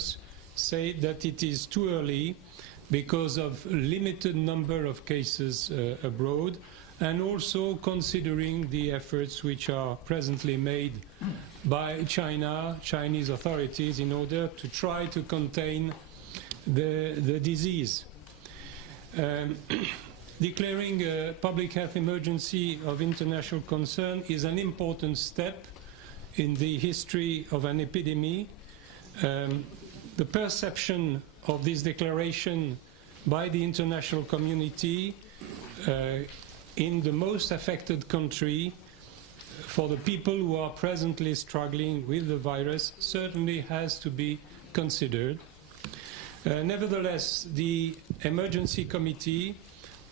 experts say that it is too early because of limited number of cases abroad, and also considering the efforts which are presently made by Chinese authorities in order to try to contain the disease. Declaring a public health emergency of international concern is an important step in the history of an epidemic. The perception of this declaration by the international community in the most affected country for the people who are presently struggling with the virus certainly has to be considered. Nevertheless, the emergency committee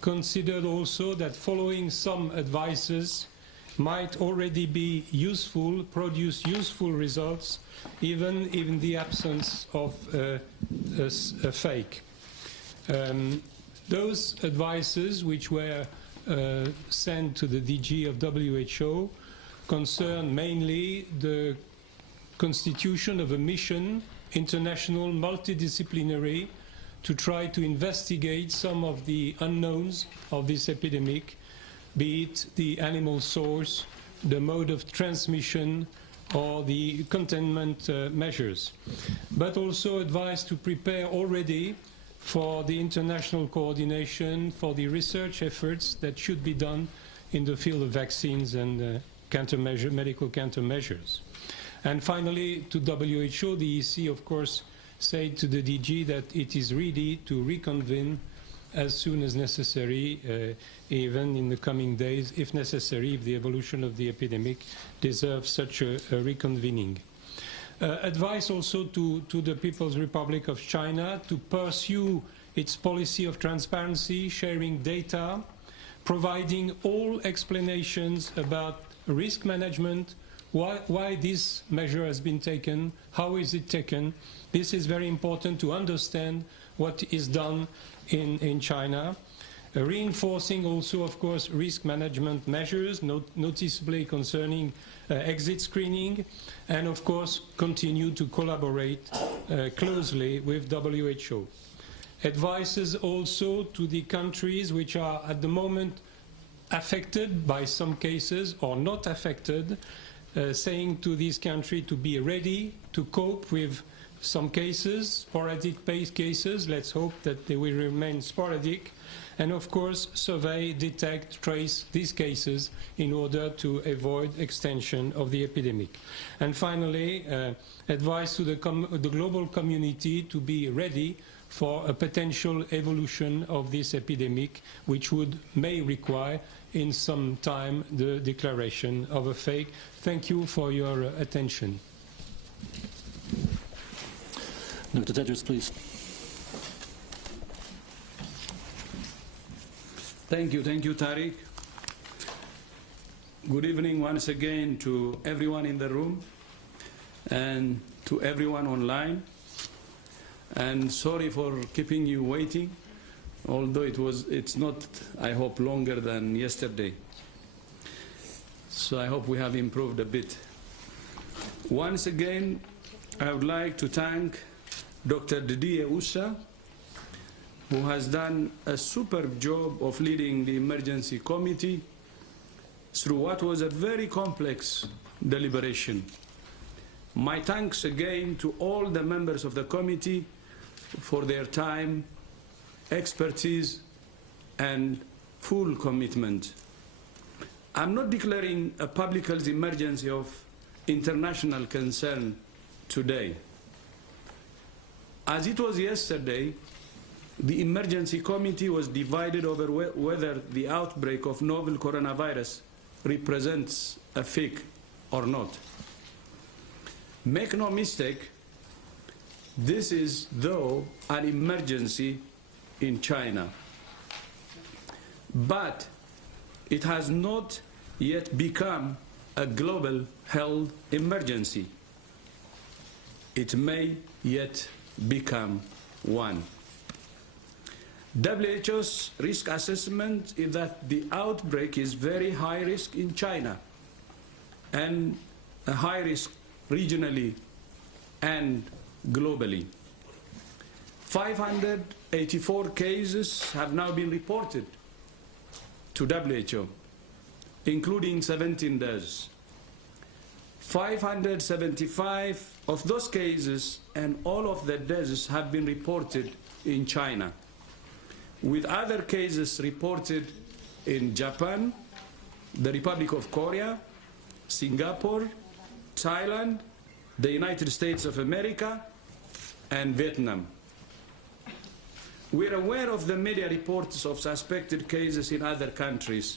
considered also that following some advices might already be useful, produce useful results, even in the absence of a fake. Those advices which were sent to the DG of WHO concern mainly the constitution of a mission, international, multidisciplinary, to try to investigate some of the unknowns of this epidemic, be it the animal source, the mode of transmission, or the containment measures, but also advised to prepare already for the international coordination, for the research efforts that should be done in the field of vaccines and medical countermeasures. And finally, to WHO, the EC, of course, said to the DG that it is ready to reconvene as soon as necessary, even in the coming days, if necessary, if the evolution of the epidemic deserves such a reconvening. Advice also to the People's Republic of China to pursue its policy of transparency, sharing data, providing all explanations about risk management, why this measure has been taken, how is it taken. This is very important to understand what is done in China. Reinforcing also, of course, risk management measures, noticeably concerning exit screening, and of course continue to collaborate closely with WHO. Advices also to the countries which are at the moment affected by some cases or not affected, saying to this country to be ready to cope with some cases, sporadic cases. Let's hope that they will remain sporadic, and of course survey, detect, trace these cases in order to avoid extension of the epidemic. And finally, advice to the global community to be ready for a potential evolution of this epidemic, which may require in some time the declaration of a fake. Thank you for your attention. Dr. Tedros, please. Thank you, Tariq. Good evening once again to everyone in the room and to everyone online. And sorry for keeping you waiting, although it's not, I hope, longer than yesterday. So I hope we have improved a bit. Once again, I would like to thank Dr. Didier Oussa, who has done a superb job of leading the emergency committee through what was a very complex deliberation. My thanks again to all the members of the committee for their time, expertise, and full commitment. I'm not declaring a public health emergency of international concern today. As it was yesterday, the emergency committee was divided over whether the outbreak of novel coronavirus represents a fake or not. Make no mistake, this is, though, an emergency in China. But it has not yet become a global health emergency. It may yet become one. WHO's risk assessment is that the outbreak is very high risk in China and a high risk regionally and globally. 584 cases have now been reported to WHO, including 17 deaths. 575 of those cases and all of the deaths have been reported in China, with other cases reported in Japan, the Republic of Korea, Singapore, Thailand, the United States of America, and Vietnam. We're aware of the media reports of suspected cases in other countries,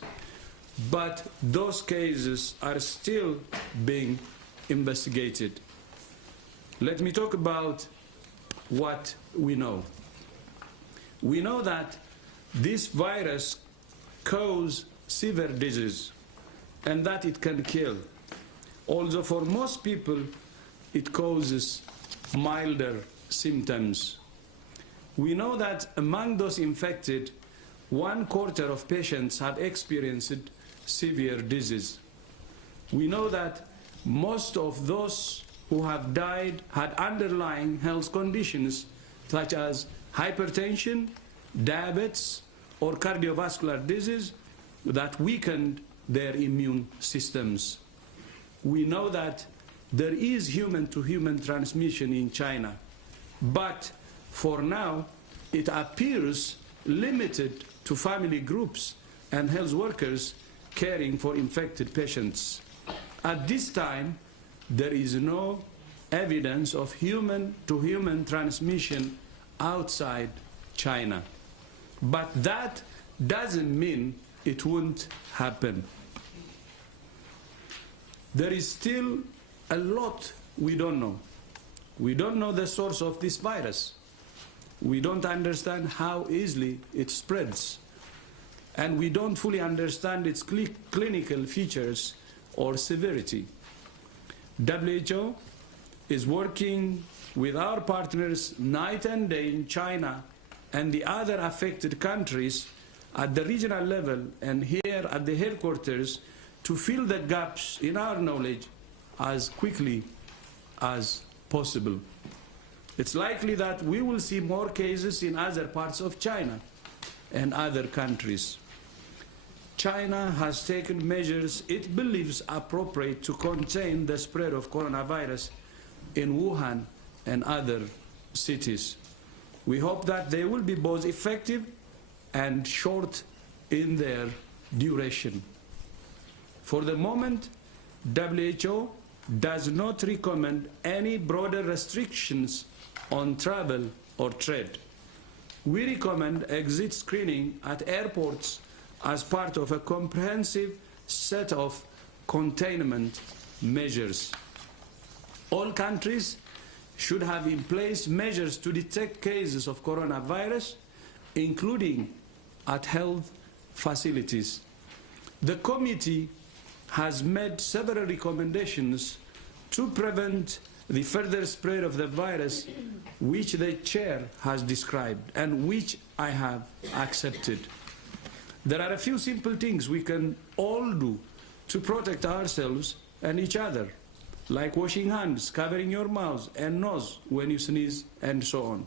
but those cases are still being investigated. Let me talk about what we know. We know that this virus causes severe disease and that it can kill. Although for most people it causes milder symptoms. We know that among those infected, 1/4 of patients had experienced severe disease. We know that most of those who have died had underlying health conditions such as hypertension, diabetes, or cardiovascular disease that weakened their immune systems. We know that there is human-to-human transmission in China, but for now it appears limited to family groups and health workers caring for infected patients. At this time, there is no evidence of human-to-human transmission outside China. But that doesn't mean it won't happen. There is still a lot we don't know. We don't know the source of this virus. We don't understand how easily it spreads. And we don't fully understand its clinical features or severity. WHO is working with our partners night and day in China and the other affected countries at the regional level and here at the headquarters to fill the gaps in our knowledge as quickly as possible. It's likely that we will see more cases in other parts of China and other countries. China has taken measures it believes appropriate to contain the spread of coronavirus in Wuhan and other cities. We hope that they will be both effective and short in their duration. For the moment, WHO does not recommend any broader restrictions on travel or trade. We recommend exit screening at airports as part of a comprehensive set of containment measures. All countries should have in place measures to detect cases of coronavirus, including at health facilities. The committee has made several recommendations to prevent the further spread of the virus, which the chair has described and which I have accepted. There are a few simple things we can all do to protect ourselves and each other, like washing hands, covering your mouth and nose when you sneeze, and so on.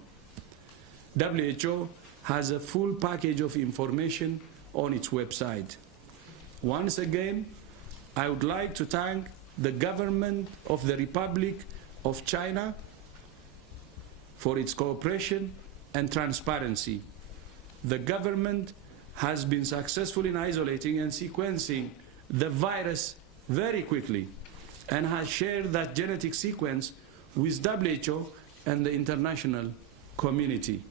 WHO has a full package of information on its website. Once again, I would like to thank the government of the Republic of China for its cooperation and transparency. The government has been successful in isolating and sequencing the virus very quickly and has shared that genetic sequence with WHO and the international community.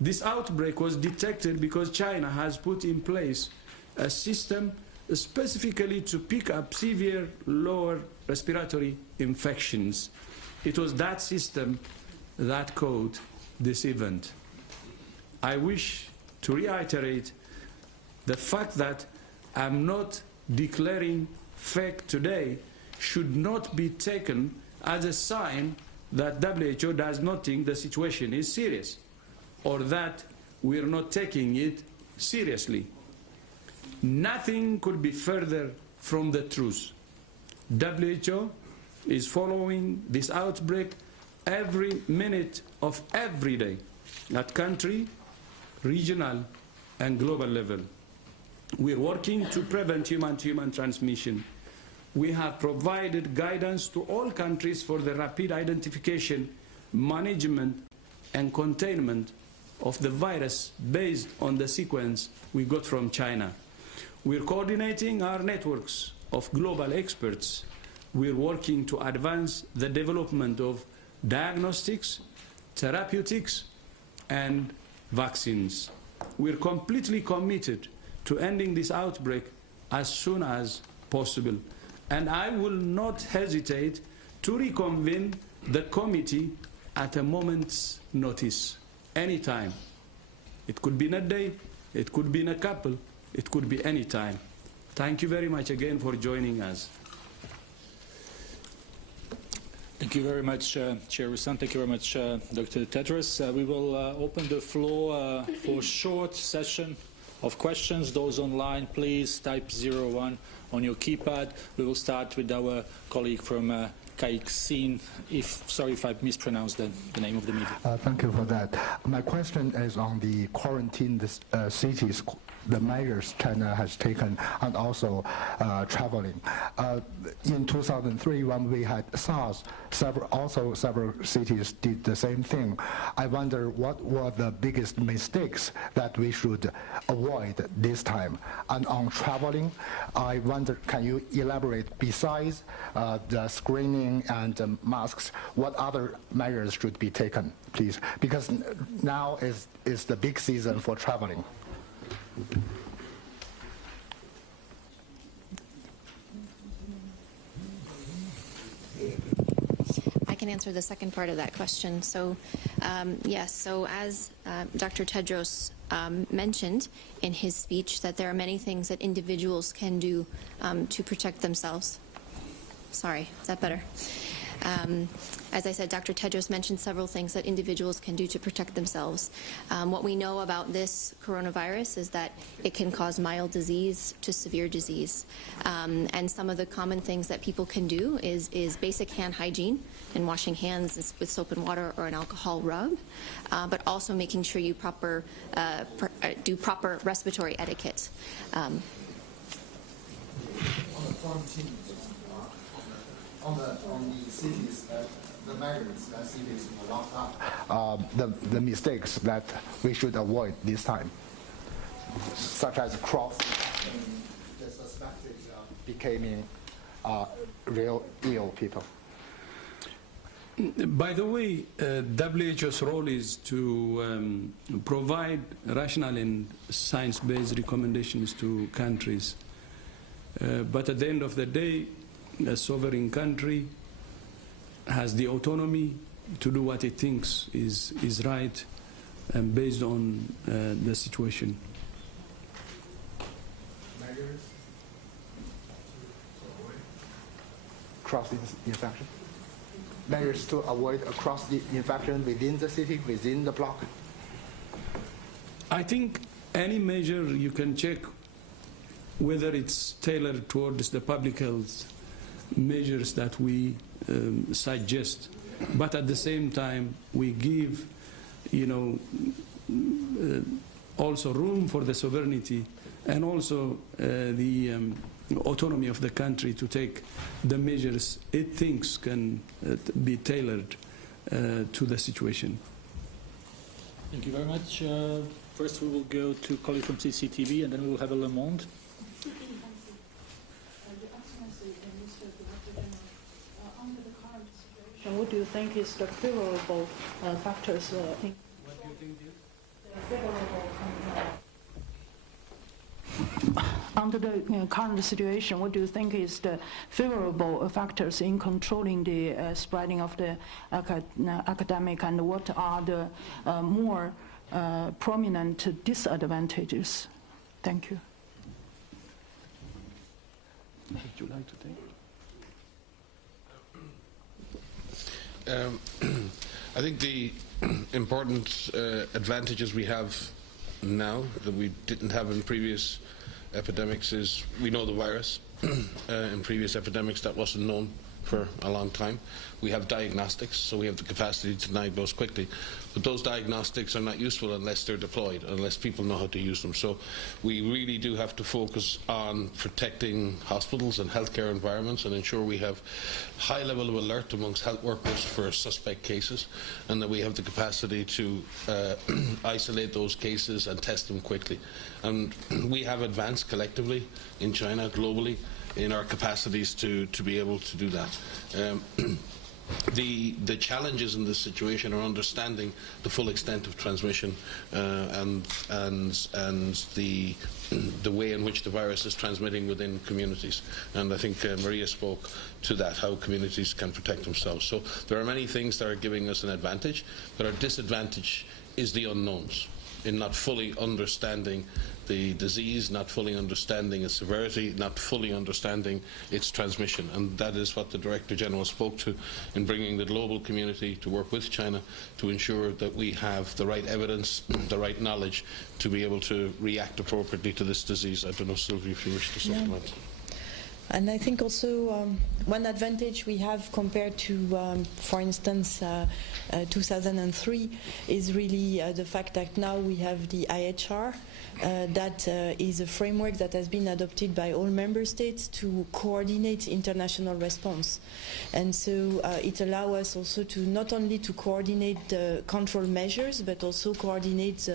This outbreak was detected because China has put in place a system specifically to pick up severe lower respiratory infections. It was that system that caused this event. I wish to reiterate the fact that I'm not declaring fake today should not be taken as a sign that WHO does not think the situation is serious or that we're not taking it seriously. Nothing could be further from the truth. WHO is following this outbreak every minute of every day at country, regional, and global level. We're working to prevent human-to-human transmission. We have provided guidance to all countries for the rapid identification, management, and containment of the virus based on the sequence we got from China. We're coordinating our networks of global experts. We're working to advance the development of diagnostics, therapeutics, and vaccines. We're completely committed to ending this outbreak as soon as possible. And I will not hesitate to reconvene the committee at a moment's notice, anytime. It could be in a day, it could be in a couple, it could be any time. Thank you very much again for joining us. Thank you very much, Chair Rustam. Thank you very much, Dr. Tedros. We will open the floor for a short session of questions. Those online, please type 01 on your keypad. We will start with our colleague from Caixin. Sorry if I mispronounced the name of the meeting. Thank you for that. My question is on the quarantine cities, the measures China has taken, and also traveling. In 2003, when we had SARS, several cities did the same thing. I wonder what were the biggest mistakes that we should avoid this time. And on traveling, I wonder, can you elaborate, besides the screening and masks, what other measures should be taken, please? Because now is the big season for traveling. I can answer the second part of that question. So, yes, so as Dr. Tedros mentioned in his speech, that there are many things that individuals can do to protect themselves. Sorry, is that better? As I said, Dr. Tedros mentioned several things that individuals can do to protect themselves. What we know about this coronavirus is that it can cause mild disease to severe disease. And some of the common things that people can do is basic hand hygiene and washing hands with soap and water or an alcohol rub, but also making sure you do proper respiratory etiquette. On the quarantine, on the cities, the measures that cities were locked up, the mistakes that we should avoid this time, such as the suspected becoming real ill people. By the way, WHO's role is to provide rational and science-based recommendations to countries. But at the end of the day, a sovereign country has the autonomy to do what it thinks is right and based on the situation. Measures cross-infection? Measures to avoid a cross-infection within the city, within the block? I think any measure you can check whether it's tailored towards the public health measures that we suggest, but at the same time we give, also room for the sovereignty and also the autonomy of the country to take the measures it thinks can be tailored to the situation. Thank you very much. First we will go to colleague from CCTV and then we will have a Le Monde. What do you think is the favorable factors? What do you think, dear? Under the current situation, what do you think is the favorable factors in controlling the spreading of the academic, and what are the more prominent disadvantages? Thank you. Would you like to take? I think the important advantages we have now that we didn't have in previous epidemics is we know the virus. In previous epidemics that wasn't known for a long time. We have diagnostics, so we have the capacity to diagnose quickly. But those diagnostics are not useful unless they're deployed, unless people know how to use them. So we really do have to focus on protecting hospitals and healthcare environments and ensure we have high level of alert amongst health workers for suspect cases, and that we have the capacity to isolate those cases and test them quickly. And we have advanced collectively in China, globally, in our capacities to be able to do that. The challenges in this situation are understanding the full extent of transmission and the way in which the virus is transmitting within communities. And I think Maria spoke to that, how communities can protect themselves. So there are many things that are giving us an advantage, but our disadvantage is the unknowns, in not fully understanding the disease, not fully understanding its severity, not fully understanding its transmission. And that is what the Director General spoke to in bringing the global community to work with China to ensure that we have the right evidence, the right knowledge to be able to react appropriately to this disease. I don't know, Sylvie, if you wish to supplement. Yeah. And I think also one advantage we have compared to, for instance, 2003 is really the fact that now we have the IHR. That is a framework that has been adopted by all member states to coordinate international response. And so it allows us also to not only to coordinate the control measures, but also coordinate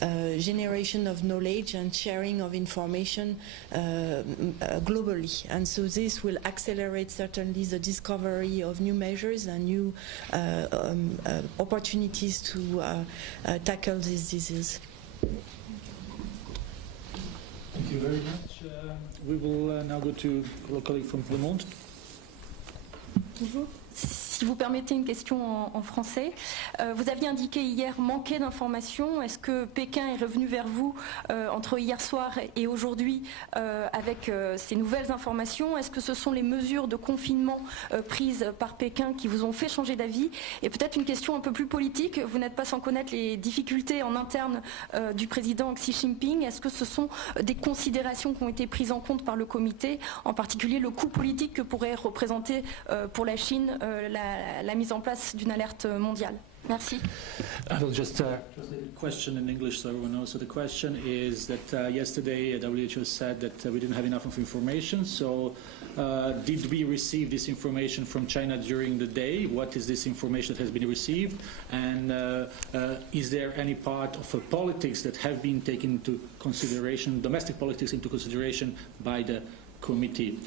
the generation of knowledge and sharing of information globally. And so this will accelerate certainly the discovery of new measures and new opportunities to tackle this disease. Thank you very much. We will now go to a colleague from Le Monde. Bonjour. Si vous permettez une question en français, vous aviez indiqué hier manquer d'informations. Est-ce que Pékin est revenu vers vous entre hier soir et aujourd'hui avec ces nouvelles informations? Est-ce que ce sont les mesures de confinement prises par Pékin qui vous ont fait changer d'avis? Et peut-être une question un peu plus politique, vous n'êtes pas sans connaître les difficultés en interne du président Xi Jinping. Est-ce que ce sont des considérations qui ont été prises en compte par le comité, en particulier le coût politique que pourrait représenter pour la Chine la mise en place d'une alerte mondiale? Merci. I will just translate the question in English so everyone knows. So the question is that yesterday WHO said that we didn't have enough of information. So did we receive this information from China during the day? What is this information that has been received? And is there any part of politics that have been taken into consideration, domestic politics into consideration by the committee?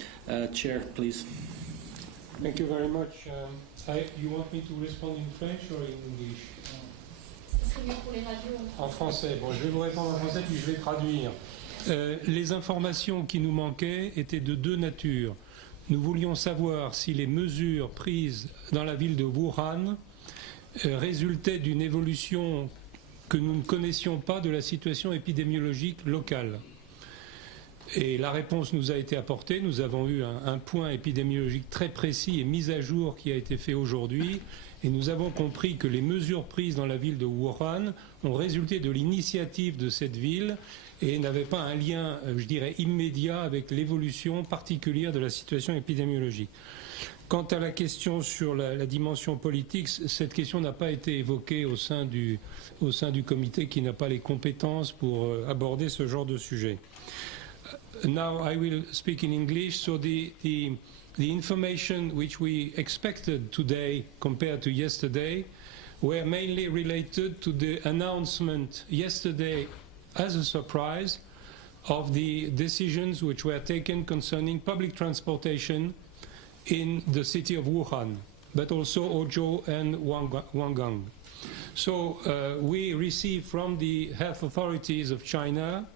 Chair, please. Thank you very much. You want me to respond in French or in English? En français. Bon, je vais vous répondre en français puis je vais traduire. Les informations qui nous manquaient étaient de deux natures. Nous voulions savoir si les mesures prises dans la ville de Wuhan résultaient d'une évolution que nous ne connaissions pas de la situation épidémiologique locale. Et la réponse nous a été apportée. Nous avons eu un point épidémiologique très précis et mis à jour qui a été fait aujourd'hui. Et nous avons compris que les mesures prises dans la ville de Wuhan ont résulté de l'initiative de cette ville et n'avaient pas un lien, je dirais, immédiat avec l'évolution particulière de la situation épidémiologique. Quant à la question sur la dimension politique, cette question n'a pas été évoquée au sein du comité qui n'a pas les compétences pour aborder ce genre de sujet. Now I will speak in English. So the information which we expected today compared to yesterday were mainly related to the announcement yesterday as a surprise of the decisions which were taken concerning public transportation in the city of Wuhan, but also Huzhou and Wangang. So we received from the health authorities of China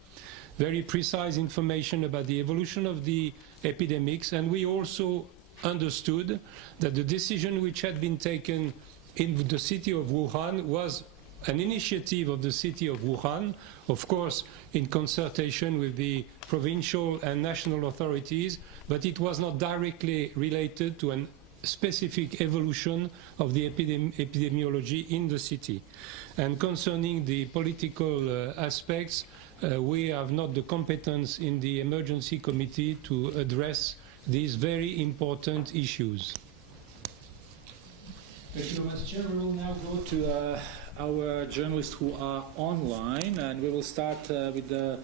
very precise information about the evolution of the epidemics, and we also understood that the decision which had been taken in the city of Wuhan was an initiative of the city of Wuhan, of course in consultation with the provincial and national authorities, but it was not directly related to a specific evolution of the epidemiology in the city. And concerning the political aspects, we have not the competence in the emergency committee to address these very important issues. Thank you, Mr. Chair. We will now go to our journalists who are online, and we will start with the,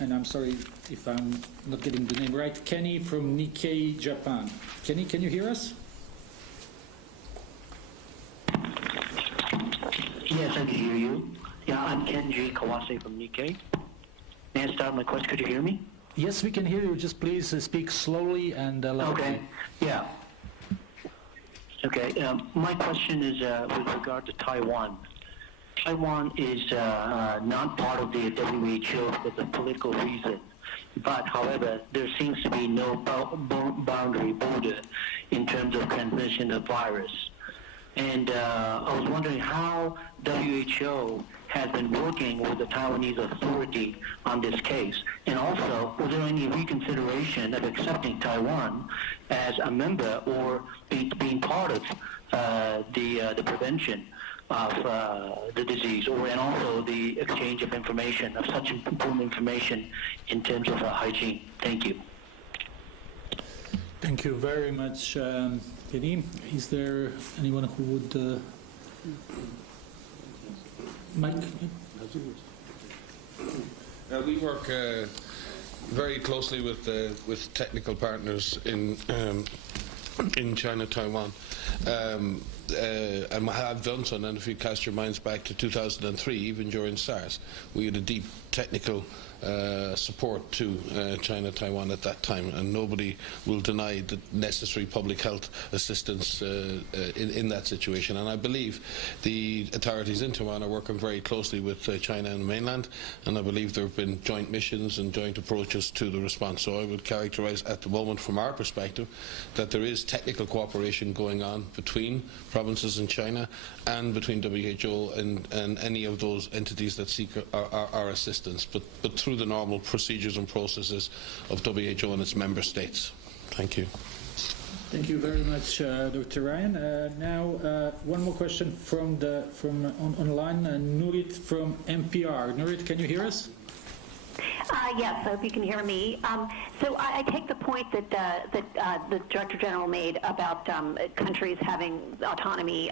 and I'm sorry if I'm not getting the name right, Kenny from Nikkei, Japan. Kenny, can you hear us? Yes, I can hear you. Yeah, I'm Kenji Kawase from Nikkei. May I start my question? Could you hear me? Yes, we can hear you. Just please speak slowly and loudly. Okay. Yeah. Okay. My question is with regard to Taiwan. Taiwan is not part of the WHO for the political reason. But, however, there seems to be no boundary border in terms of transmission of virus. And I was wondering how WHO has been working with the Taiwanese authority on this case. And also, was there any reconsideration of accepting Taiwan as a member or being part of the prevention of the disease, and also the exchange of information, of such important information in terms of hygiene? Thank you. Thank you very much, Kenny. Is there anyone who would... Mike? We work very closely with technical partners in China, Taiwan, and have done so. And if you cast your minds back to 2003, even during SARS, we had a deep technical support to China, Taiwan at that time, and nobody will deny the necessary public health assistance in that situation. And I believe the authorities in Taiwan are working very closely with China and the mainland, and I believe there have been joint missions and joint approaches to the response. So I would characterize at the moment from our perspective that there is technical cooperation going on between provinces in China and between WHO and any of those entities that seek our assistance, but through the normal procedures and processes of WHO and its member states. Thank you. Thank you very much, Dr. Ryan. Now, one more question from online, Nurit from NPR. Nurit, can you hear us? Yes, I hope you can hear me. So I take the point that the Director General made about countries having autonomy.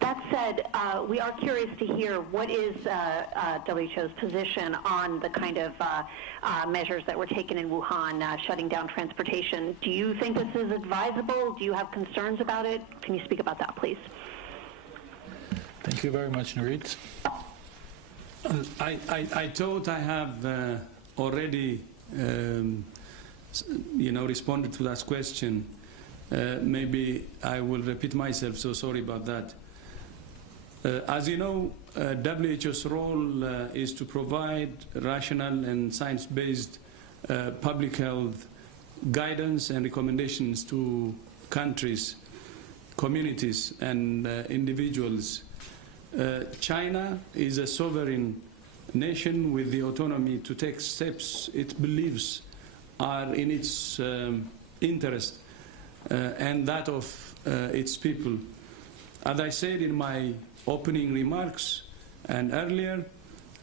That said, we are curious to hear what is WHO's position on the kind of measures that were taken in Wuhan, shutting down transportation. Do you think this is advisable? Do you have concerns about it? Can you speak about that, please? Thank you very much, Nurit. I thought I have already, responded to that question. Maybe I will repeat myself, so sorry about that. As you know, WHO's role is to provide rational and science-based public health guidance and recommendations to countries, communities, and individuals. China is a sovereign nation with the autonomy to take steps it believes are in its interest and that of its people. As I said in my opening remarks and earlier,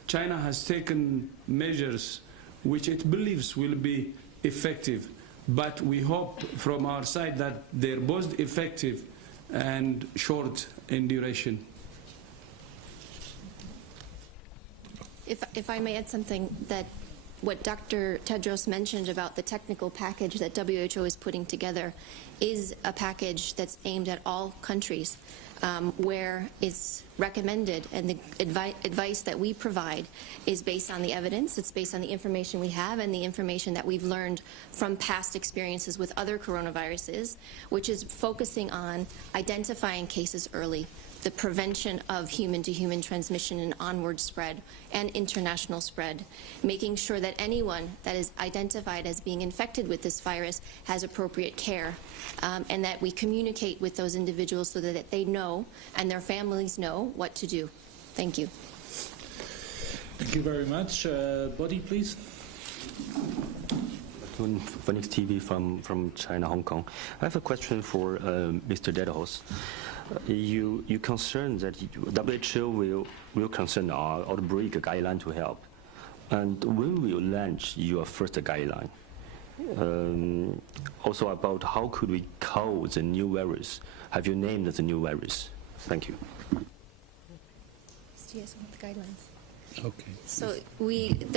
China has taken measures which it believes will be effective, but we hope from our side that they're both effective and short in duration. If I may add something, that what Dr. Tedros mentioned about the technical package that WHO is putting together is a package that's aimed at all countries, where it's recommended, and the advice that we provide is based on the evidence, it's based on the information we have and the information that we've learned from past experiences with other coronaviruses, which is focusing on identifying cases early, the prevention of human-to-human transmission and onward spread and international spread, making sure that anyone that is identified as being infected with this virus has appropriate care, and that we communicate with those individuals so that they know and their families know what to do. Thank you. Thank you very much. Bodhi, please. Phoenix TV from China, Hong Kong. I have a question for Mr. Tedros. You concerned that WHO will concern our outbreak guideline to help. And when will you launch your first guideline? also about how could we call the new virus? Have you named the new virus? Thank you. Yes, with the guidelines. Okay. So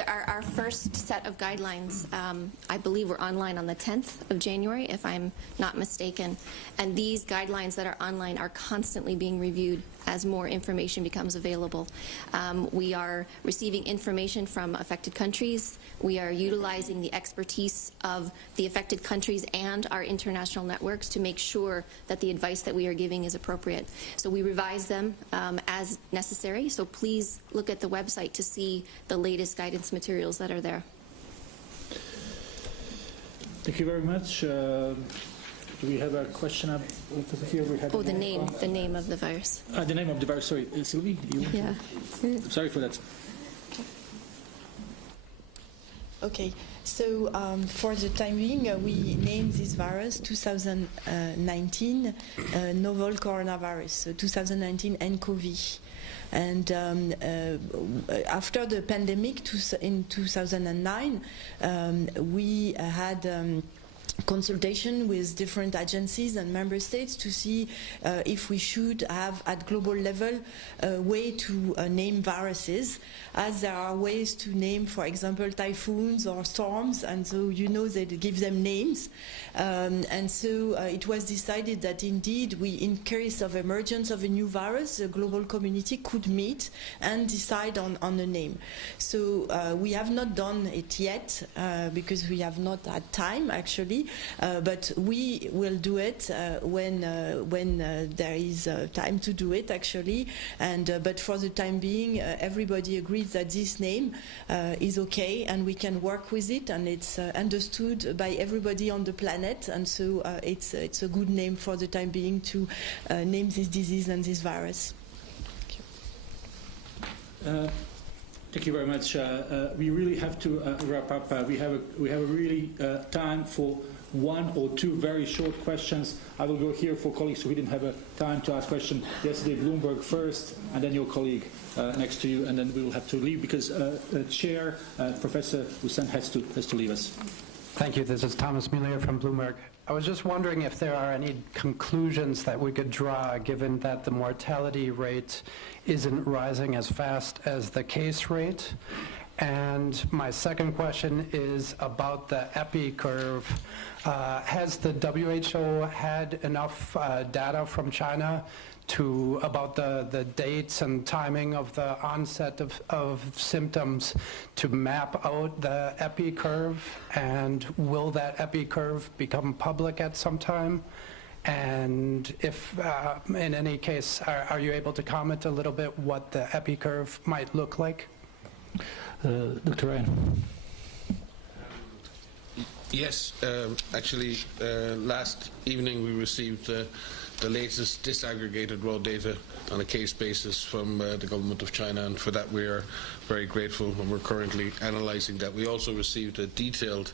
our first set of guidelines, I believe, were online on the 10th of January, if I'm not mistaken. And these guidelines that are online are constantly being reviewed as more information becomes available. We are receiving information from affected countries. We are utilizing the expertise of the affected countries and our international networks to make sure that the advice that we are giving is appropriate. So we revise them as necessary. So please look at the website to see the latest guidance materials that are there. Thank you very much. Do we have a question up over here? We have the name of the virus. The name of the virus, sorry. Sylvie? Yeah. Sorry for that. Okay, so for the time being, we named this virus 2019 novel coronavirus, so 2019 nCoV. And after the pandemic in 2009, we had consultation with different agencies and member states to see if we should have at global level a way to name viruses, as there are ways to name, for example, typhoons or storms, and so they give them names. And so it was decided that indeed in case of emergence of a new virus, the global community could meet and decide on a name. So we have not done it yet because we have not had time actually. But we will do it when there is time to do it, actually. And but for the time being, everybody agrees that this name is okay, and we can work with it, and it's understood by everybody on the planet. And so it's a good name for the time being to name this disease and this virus. Thank you very much. We really have to wrap up. We have really time for one or two very short questions. I will go here for colleagues who didn't have a time to ask questions. Yesterday, Bloomberg first, and then your colleague next to you, and then we will have to leave because Chair Professor Hussain has to leave us. Thank you. This is Thomas Muller from Bloomberg. I was just wondering if there are any conclusions that we could draw, given that the mortality rate isn't rising as fast as the case rate. And my second question is about the epi curve. Has the WHO had enough data from China about the dates and timing of the onset of symptoms to map out the epi curve? And will that epi curve become public at some time? And if, in any case, are you able to comment a little bit what the epi curve might look like? Dr. Ryan. Yes, actually, last evening we received the latest disaggregated raw data on a case basis from the government of China, and for that we are very grateful, and we're currently analysing that. We also received a detailed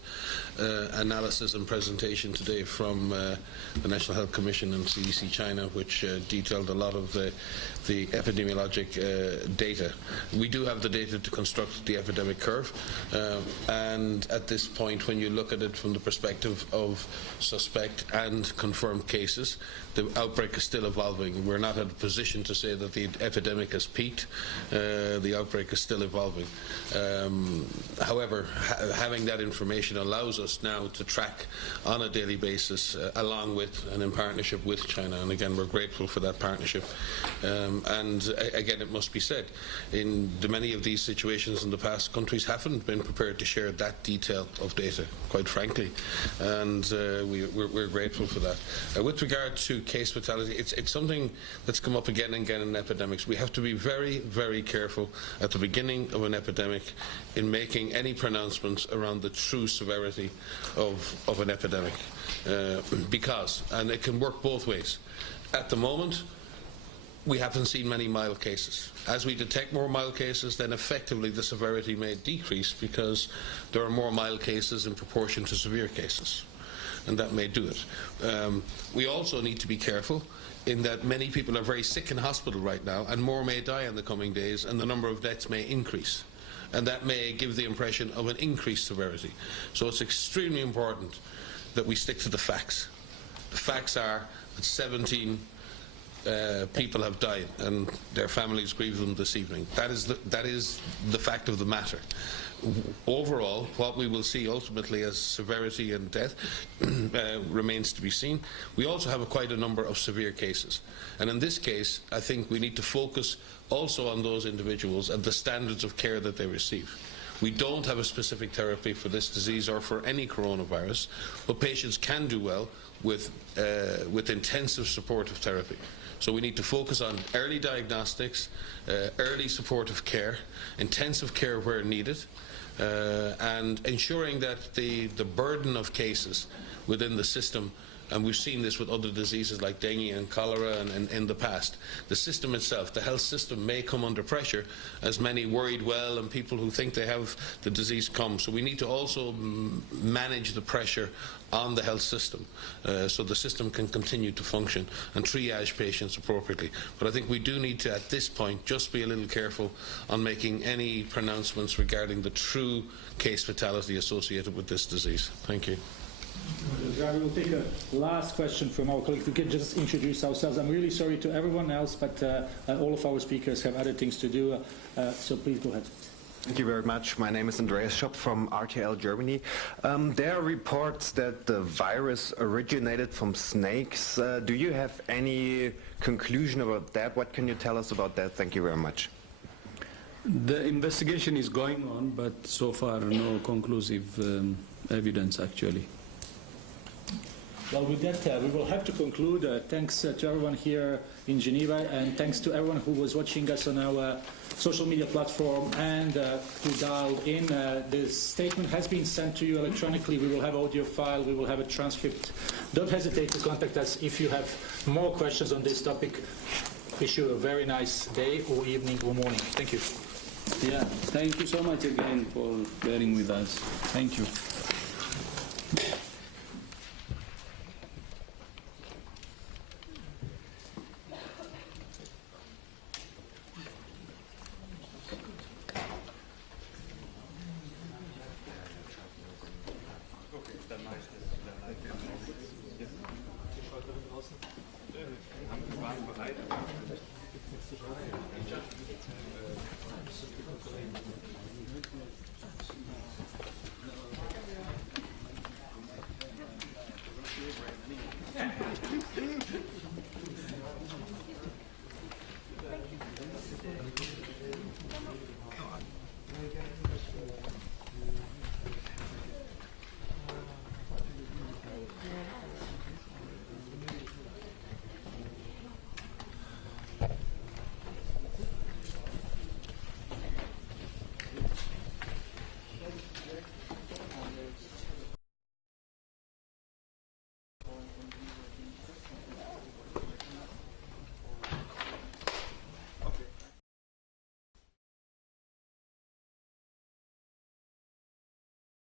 analysis and presentation today from the National Health Commission and CDC China, which detailed a lot of the epidemiologic data. We do have the data to construct the epidemic curve, and at this point, when you look at it from the perspective of suspect and confirmed cases, the outbreak is still evolving. We're not in a position to say that the epidemic has peaked. The outbreak is still evolving. However, having that information allows us now to track on a daily basis along with and in partnership with China, and again we're grateful for that partnership. And again, it must be said, in many of these situations in the past, countries haven't been prepared to share that detail of data, quite frankly, and we're grateful for that. With regard to case fatality, it's something that's come up again and again in epidemics. We have to be very, very careful at the beginning of an epidemic in making any pronouncements around the true severity of an epidemic, because, and it can work both ways. At the moment, we haven't seen many mild cases. As we detect more mild cases, then effectively the severity may decrease because there are more mild cases in proportion to severe cases, and that may do it. We also need to be careful in that many people are very sick in hospital right now, and more may die in the coming days, and the number of deaths may increase. and that may give the impression of an increased severity. So it's extremely important that we stick to the facts. The facts are that 17 people have died and their families grieve them this evening. That is the fact of the matter. Overall, what we will see ultimately as severity and death remains to be seen. We also have quite a number of severe cases, and in this case I think we need to focus also on those individuals and the standards of care that they receive. We don't have a specific therapy for this disease or for any coronavirus, but patients can do well with intensive supportive therapy. So we need to focus on early diagnostics, early supportive care, intensive care where needed, and ensuring that the burden of cases within the system, and we've seen this with other diseases like dengue and cholera and in the past, the system itself, the health system may come under pressure as many worried well and people who think they have the disease come. So we need to also manage the pressure on the health system so the system can continue to function and triage patients appropriately. But I think we do need to, at this point, just be a little careful on making any pronouncements regarding the true case fatality associated with this disease. Thank you. We will take a last question from our colleagues. We can just introduce ourselves. I'm really sorry to everyone else, but all of our speakers have other things to do, so please go ahead. Thank you very much. My name is Andreas Schopp from RTL Germany. There are reports that the virus originated from snakes. Do you have any conclusion about that? What can you tell us about that? Thank you very much. The investigation is going on, but so far no conclusive evidence actually. Well, with that, we will have to conclude. Thanks to everyone here in Geneva, and thanks to everyone who was watching us on our social media platform and who dialed in. This statement has been sent to you electronically. We will have audio file. We will have a transcript. Don't hesitate to contact us if you have more questions on this topic. Wish you a very nice day or evening or morning. Thank you. Yeah, thank you so much again for bearing with us. Thank you.